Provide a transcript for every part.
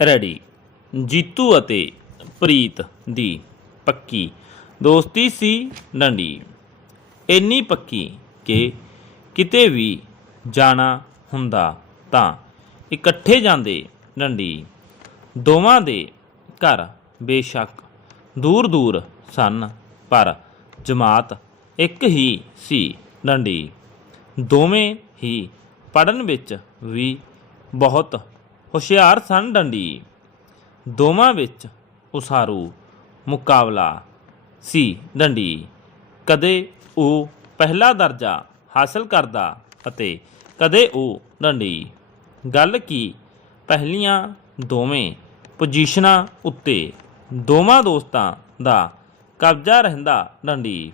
Ready. Jeetu ਅਤੇ ਪ੍ਰੀਤ ਦੀ ਪੱਕੀ ਦੋਸਤੀ ਸੀ ਡੰਡੀ ਇੰਨੀ ਪੱਕੀ ਕਿ ਕਿਤੇ ਵੀ ਜਾਣਾ ਹੁੰਦਾ ਤਾਂ ਇਕੱਠੇ ਜਾਂਦੇ ਡੰਡੀ ਦੋਵਾਂ ਦੇ ਘਰ ਬੇਸ਼ੱਕ ਦੂਰ ਦੂਰ ਸਨ, ਪਰ ਜਮਾਤ ਇੱਕ ਹੀ ਸੀ ਡੰਡੀ ਦੋਵੇਂ ਹੀ ਪੜਨ ਵਿੱਚ ਵੀ ਬਹੁਤ ਹੁਸ਼ਿਆਰ ਸਨ ਡੰਡੀ। ਦੋਵਾਂ ਵਿੱਚ ਉਸਾਰੂ ਮੁਕਾਬਲਾ ਸੀ ਡੰਡੀ। ਕਦੇ ਉਹ ਪਹਿਲਾ ਦਰਜਾ ਹਾਸਲ ਕਰਦਾ ਅਤੇ ਕਦੇ ਉਹ ਡੰਡੀ। ਗੱਲ ਕੀ, ਪਹਿਲੀਆਂ ਦੋਵੇਂ ਪੋਜੀਸ਼ਨਾਂ ਉੱਤੇ ਦੋਵਾਂ ਦੋਸਤਾਂ ਦਾ ਕਬਜ਼ਾ ਰਹਿੰਦਾ ਡੰਡੀ।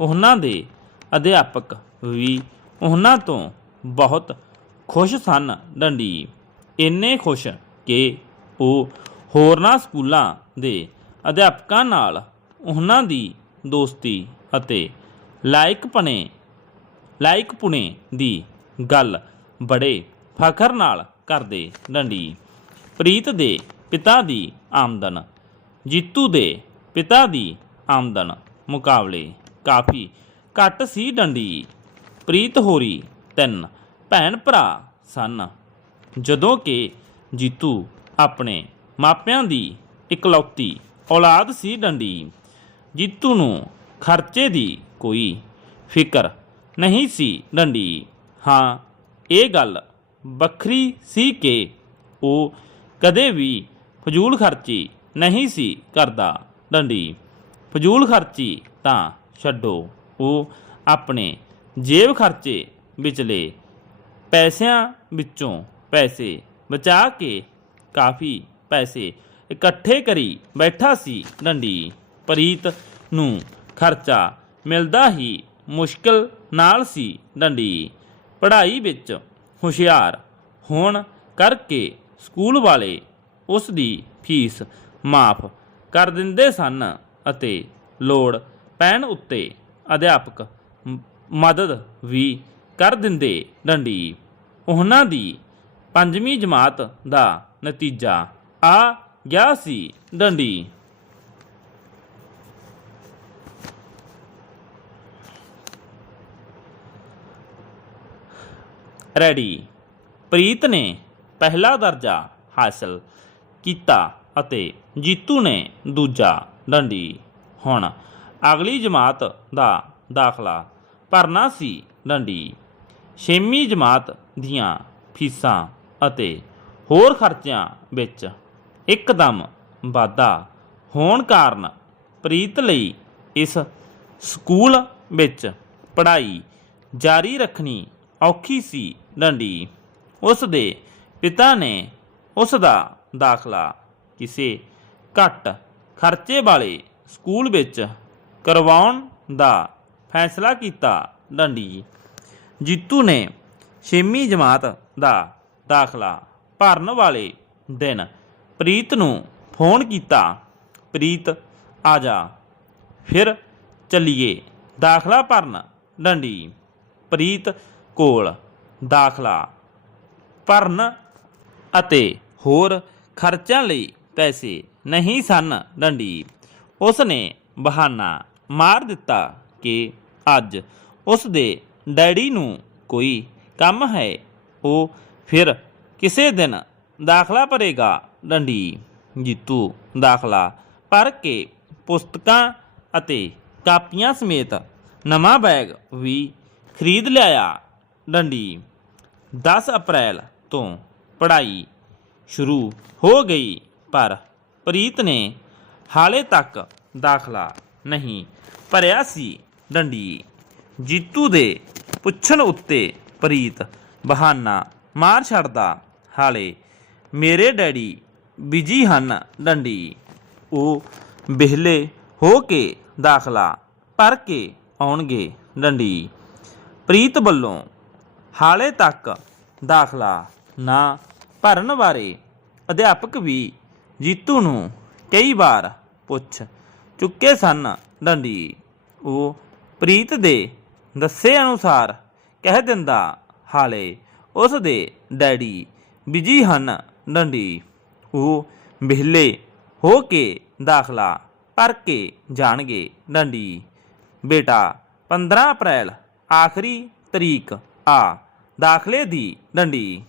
ਉਹਨਾਂ ਦੇ ਅਧਿਆਪਕ ਵੀ ਉਹਨਾਂ ਤੋਂ ਬਹੁਤ ਖੁਸ਼ ਸਨ ਡੰਡੀ। ਇੰਨੇ ਖੁਸ਼ ਕਿ ਉਹ ਹੋਰਨਾਂ ਸਕੂਲਾਂ ਦੇ ਅਧਿਆਪਕਾਂ ਨਾਲ ਉਹਨਾਂ ਦੀ ਦੋਸਤੀ ਅਤੇ ਲਾਇਕਪਣੇ ਲਾਇਕਪੁਣੇ ਦੀ ਗੱਲ ਬੜੇ ਫਖਰ ਨਾਲ ਕਰਦੇ ਡੰਡੀ। ਪ੍ਰੀਤ ਦੇ ਪਿਤਾ ਦੀ ਆਮਦਨ, ਜੀਤੂ ਦੇ ਪਿਤਾ ਦੀ ਆਮਦਨ ਮੁਕਾਬਲੇ ਕਾਫੀ ਘੱਟ ਸੀ ਡੰਡੀ। ਪ੍ਰੀਤ ਹੋਰੀ ਤਿੰਨ ਭੈਣ ਭਰਾ ਸਨ। ਜਦੋਂ ਕਿ ਜੀਤੂ ਆਪਣੇ ਮਾਪਿਆਂ ਦੀ ਇਕਲੌਤੀ ਔਲਾਦ ਸੀ ਡੰਡੀ, ਜੀਤੂ ਨੂੰ ਖਰਚੇ ਦੀ ਕੋਈ ਫਿਕਰ ਨਹੀਂ ਸੀ ਡੰਡੀ। ਹਾਂ, ਇਹ ਗੱਲ ਵੱਖਰੀ ਸੀ ਕਿ ਉਹ ਕਦੇ ਵੀ ਫਜ਼ੂਲ ਖਰਚੀ ਨਹੀਂ ਸੀ ਕਰਦਾ ਡੰਡੀ। ਫਜ਼ੂਲ ਖਰਚੀ ਤਾਂ ਛੱਡੋ, ਉਹ ਆਪਣੇ ਜੇਬ ਖਰਚੇ ਵਿਚਲੇ ਪੈਸਿਆਂ ਵਿੱਚੋਂ ਪੈਸੇ ਬਚਾ ਕੇ ਕਾਫੀ ਪੈਸੇ ਇਕੱਠੇ ਕਰੀ ਬੈਠਾ ਸੀ ਡੰਡੀ। ਪ੍ਰੀਤ ਨੂੰ ਖਰਚਾ ਮਿਲਦਾ ਹੀ ਮੁਸ਼ਕਲ ਨਾਲ ਸੀ ਡੰਡੀ। ਪੜ੍ਹਾਈ ਵਿੱਚ ਹੁਸ਼ਿਆਰ ਹੋਣ ਕਰਕੇ ਸਕੂਲ ਵਾਲੇ ਉਸ ਦੀ ਫੀਸ ਮਾਫ ਕਰ ਦਿੰਦੇ ਸਨ ਅਤੇ ਲੋੜ ਪੈਣ ਉੱਤੇ ਅਧਿਆਪਕ ਮਦਦ ਵੀ ਕਰ ਦਿੰਦੇ ਡੰਡੀ। ਉਹਨਾਂ ਦੀ ਪੰਜਵੀਂ ਜਮਾਤ ਦਾ ਨਤੀਜਾ ਆ ਗਿਆ ਸੀ ਡੰਡੀ ਰੈਡੀ। ਪ੍ਰੀਤ ਨੇ ਪਹਿਲਾ ਦਰਜਾ ਹਾਸਲ ਕੀਤਾ ਅਤੇ ਜੀਤੂ ਨੇ ਦੂਜਾ ਡੰਡੀ ਹੁਣ ਅਗਲੀ ਜਮਾਤ ਦਾ ਦਾਖਲਾ ਭਰਨਾ ਸੀ ਡੰਡੀ ਛੇਵੀਂ ਜਮਾਤ ਦੀਆਂ ਫੀਸਾਂ ਅਤੇ ਹੋਰ ਖਰਚਿਆਂ ਵਿੱਚ ਇੱਕਦਮ ਵਾਧਾ ਹੋਣ ਕਾਰਨ ਪ੍ਰੀਤ ਲਈ ਇਸ ਸਕੂਲ ਵਿੱਚ ਪੜ੍ਹਾਈ ਜਾਰੀ ਰੱਖਣੀ ਔਖੀ ਸੀ ਡੰਡੀ। ਉਸ ਦੇ ਪਿਤਾ ਨੇ ਉਸ ਦਾ ਦਾਖਲਾ ਕਿਸੇ ਘੱਟ ਖਰਚੇ ਵਾਲੇ ਸਕੂਲ ਵਿੱਚ ਕਰਵਾਉਣ ਦਾ ਫੈਸਲਾ ਕੀਤਾ। ਡੰਡੀ ਜੀਤੂ ਨੇ ਛੇਵੀਂ ਜਮਾਤ ਦਾ ਦਾਖਲਾ ਭਰਨ ਵਾਲੇ ਦਿਨ। ਪ੍ਰੀਤ ਨੂੰ ਫੋਨ ਕੀਤਾ, ਪ੍ਰੀਤ, ਆ ਜਾ। ਫਿਰ ਚੱਲੀਏ। ਦਾਖਲਾ ਭਰਨ ਡੰਡੀ। ਪ੍ਰੀਤ ਕੋਲ ਦਾਖਲਾ ਭਰਨ ਅਤੇ ਹੋਰ ਖਰਚਿਆਂ ਲਈ ਪੈਸੇ ਨਹੀਂ ਸਨ ਡੰਡੀ। ਉਸ ਨੇ ਬਹਾਨਾ ਮਾਰ ਦਿੱਤਾ ਕਿ ਅੱਜ ਉਸ ਦੇ ਡੈਡੀ ਨੂੰ ਕੋਈ ਕੰਮ ਹੈ, ਉਹ ਫਿਰ ਕਿਸੇ ਦਿਨ ਦਾਖਲਾ ਭਰੇਗਾ ਡੰਡੀ। ਜੀਤੂ, ਦਾਖਲਾ ਭਰ ਕੇ ਪੁਸਤਕਾਂ ਅਤੇ ਕਾਪੀਆਂ ਸਮੇਤ ਨਵਾਂ ਬੈਗ ਵੀ ਖਰੀਦ ਲਿਆਇਆ ਡੰਡੀ। 10 ਅਪ੍ਰੈਲ ਤੋਂ ਪੜ੍ਹਾਈ ਸ਼ੁਰੂ ਹੋ ਗਈ, ਪਰ ਪ੍ਰੀਤ ਨੇ ਹਾਲੇ ਤੱਕ ਦਾਖਲਾ ਨਹੀਂ ਭਰਿਆ ਸੀ ਡੰਡੀ। ਜੀਤੂ ਦੇ ਪੁੱਛਣ ਉੱਤੇ ਪ੍ਰੀਤ ਬਹਾਨਾ ਮਾਰ ਛੱਡਦਾ। ਹਾਲੇ ਮੇਰੇ ਡੈਡੀ ਬਿਜ਼ੀ ਹਨ ਡੰਡੀ। ਉਹ ਬਿਹਲੇ ਹੋ ਕੇ ਦਾਖਲਾ ਭਰ ਕੇ ਆਉਣਗੇ ਡੰਡੀ। ਪ੍ਰੀਤ ਵੱਲੋਂ ਹਾਲੇ ਤੱਕ ਦਾਖਲਾ ਨਾ ਭਰਨ ਬਾਰੇ ਅਧਿਆਪਕ ਵੀ ਜੀਤੂ ਨੂੰ ਕਈ ਵਾਰ ਪੁੱਛ ਚੁੱਕੇ ਸਨ ਡੰਡੀ। ਉਹ ਪ੍ਰੀਤ ਦੇ ਦੱਸੇ ਅਨੁਸਾਰ ਕਹਿ ਦਿੰਦਾ, ਹਾਲੇ ਉਸ ਦੇ ਡੈਡੀ ਬਿਜ਼ੀ ਹਨ, ਡੰਡੀ। ਉਹ ਵਿਹਲੇ ਹੋ ਕੇ ਦਾਖਲਾ ਭਰ ਕੇ ਜਾਣਗੇ, ਡੰਡੀ। ਬੇਟਾ 15 ਅਪ੍ਰੈਲ, ਆਖਰੀ ਤਰੀਕ ਆ। ਦਾਖਲੇ ਦੀ, ਡੰਡੀ।